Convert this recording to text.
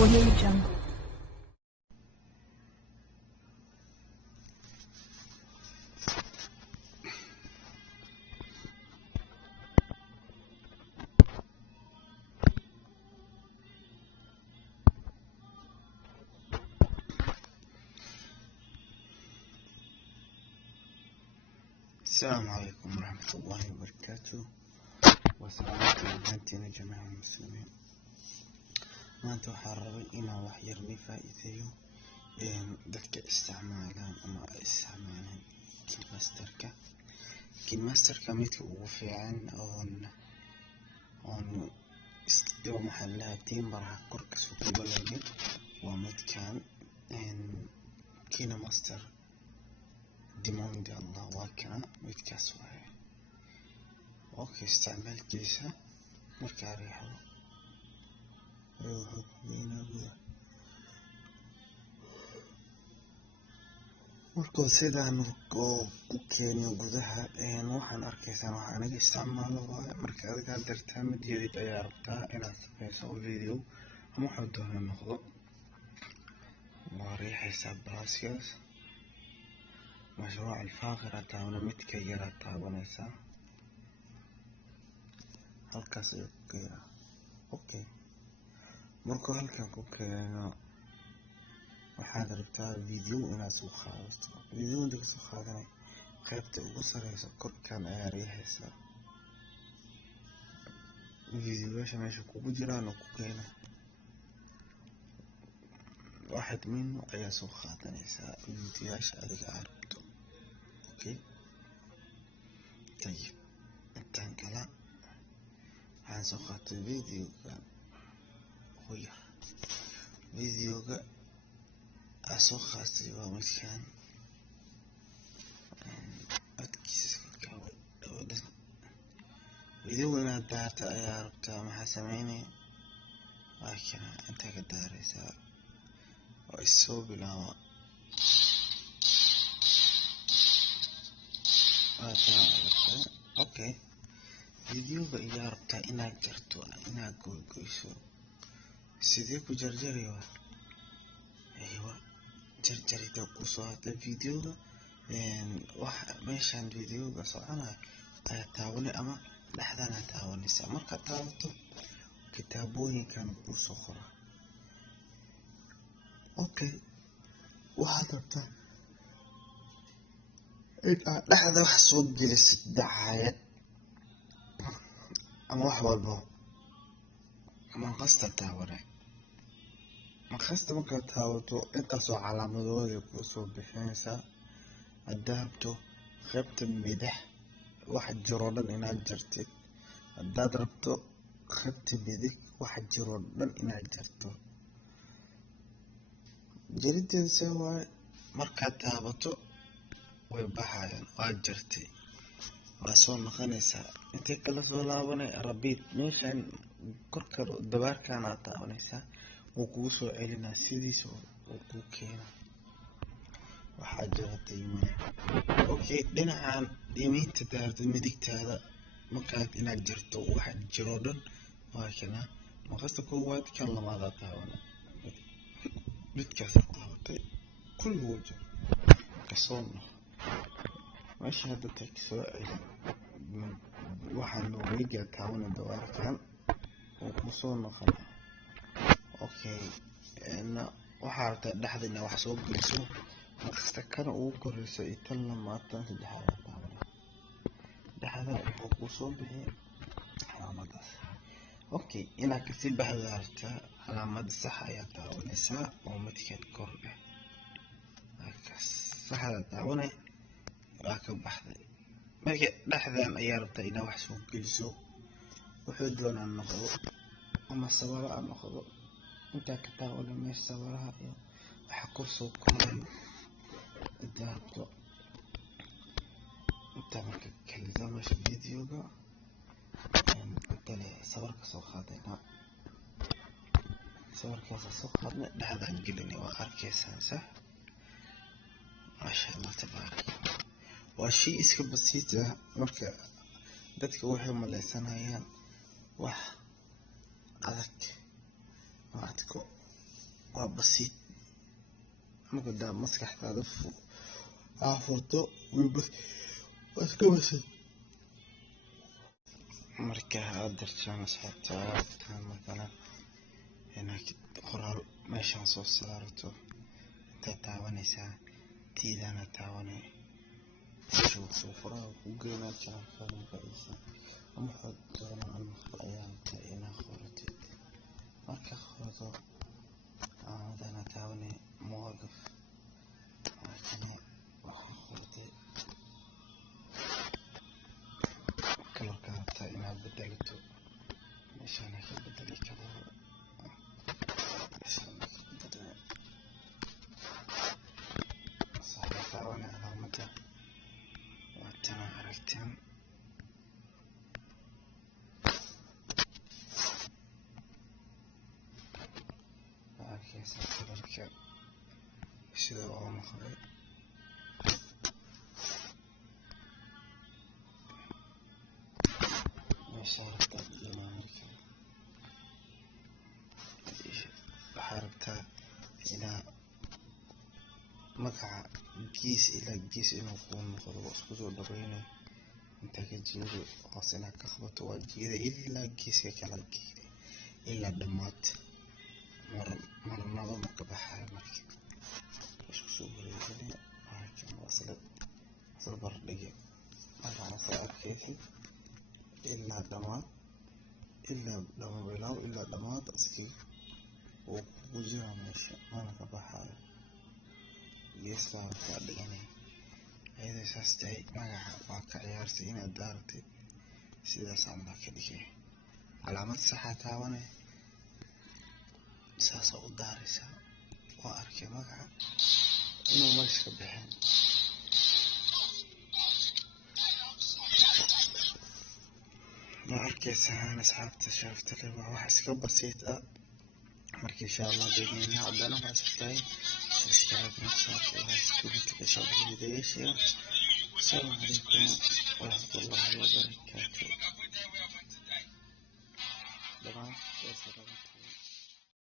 Audio Jungle. السلام عليكم ورحمة الله وبركاته وسلامتكم دانتينا جميع المسلمين. maanta waxaan rabay inaan wax yar ni faa'iideeyo dadka isticmaalaan ama ay isticmaalaan KineMasterka midka ugu fiican oon maxaa la timbaraha korka soo kubalaya waa midkan KineMaster Diamond Allah waa kana midkaas waaye. okay isticmaalkiisa markaa riixo markuu sidaan u keeno gudaha waxaan arkaysaa waxa aniga isticmaalo waaye. marka adiga dartaa mid yadid ayaa rabtaa inaad sameyso video ama waxa doona noqdo waa riixaysaa browsers مشروع الفاخرة تاونا متك يرى تاونيسا halkaas ayuu ku keenaa. okay markuu halkan ku keeno waxaad rabtaa video inaad soo qaadato. video inta soo qaadanay qaybta ugu sareysa korkan ayaa riixaysaa videoyaasha meesha kugu jiraan oo ku keena واحد منه ayaa soo qaadanaysaa videoyaasha adiga aad rabto. okay طيب intaan kala waxaan soo qaatay videoga aan soo qaatay waa midkan adkiisa videoga inaad daarta ayaa rabtaa maxaa sameynaya waa kana inta ka daaraysaa oo isoo bilaaba okay videoga ayaa rabtaa inaad jarto inaad goyso sidee ku jarjarayo aywa jarjarida ku soo hada videoga waxa meeshan videoga soconaya ayaa taabanay ama dhaxdana taabanaysa. marka taabato kitaabooyinkan ku soo qora. okay waxaad rabtaa dhaxda wax soo gelisid dacaayad ama wax walbo ama qasta taabanay maqasta marka taabato intaasoo calaamadooda ku soo bixinaysaa. haddaad rabto qaybta midax wax jiro dhan inaad jartid, haddaad rabto qaybta midig wax jiro dhan inaad jarto jaridiisa waaye. markaad taabato way baxayaan waa jartay waa soo noqonaysaa. intee kala soo laabanay rabiid meeshan korka dabaarkan aad taabanaysaa wuu kugu soo celinaa sidiisa uu ku keena waxaa jaratay okay dhinacan yimiinta daarta midigtaada markaad inaad jarto wax jiro dhan waa kana maqasta koowaad kan labaad aad taabanay midkaas taabatay kullu wajh kasoo meesha hadda tag soo celi waxaan loo weydii taaban dabaarkan oo ku soo noqon. okay waxaa rabtaa dhaxdina wax soo geliso maqasta kana ugu koreyso inta lamaatan saddexaad taaban dhaxda wuxuu ku soo bixiyay calaamadaas. okay inaad ka sii baxdo rabtaa calaamada sax ayaa taabanaysaa oo midkeed kor ah halkaas saxda taabanay waa ka baxday. marka dhaxdan ayaa rabtaa inaad wax soo geliso wuxuu doonaa noqdo ama sawir aan noqdo inta ka taabanay meesha sawiraha iyo waxa ku soo koray daarto inta marka kaliya meesha videoga inta sawirka soo qaadayna sawirkaas soo qaadna dhaxdan gelinay waa arkaysaa sax ما شاء الله تبارك وشيء iska basiit ah. marka dadka waxay maleysanayaan wax adag maadko وبسيط ممكن ده مسكح تعرف عفوته بس كبسيط مركها درجان أصحابتها كان مثلا هناك قرار ماشان صوص صارته تتعاونيسا تيدانا تعاوني شوف سفرة وقينا كان فاهم بأيسا ومحد دون المخبر أيام تأينا خورتي مركا خورتو عادانا تعاوني مواقف لكن خورتي كلو كانت تأينا بدلتو مشان بدلي كلو صحيح تعاوني على مدى واتنا عرفتين كيس أكبرك سيدا وما خبر مشاركة الأمريكا حاربتها إلى مقع جيس إلى جيس إنه يكون خطوة خطوة دبينه انت كجيري قاصنا كخبط واجيري إلا جيس كلا جيري إلا دمات مرنا مكبحة مركب وش كسوبري كده لكن وصل بردقي مقع نصائب كيفي إلا دمات إلا دم بيلاو إلا دمات أسكي وجوها ماشي ما مكبحة geeska ka dhiganay ayada saas tahay magaca waa ka ciyaartay inaad daartay sidaas aan ka dhigay calaamad sax ah taawane saas u daaraysa oo arkay magaca inuu meesha ka baxay ma arkaysaa asxaabta shaafta leh waa wax iska basiit ah marka insha Allah deegaanka haddana ma sabtay subscribe نفسك وهسكبت بشغل فيديوشيا السلام عليكم ورحمة الله وبركاته.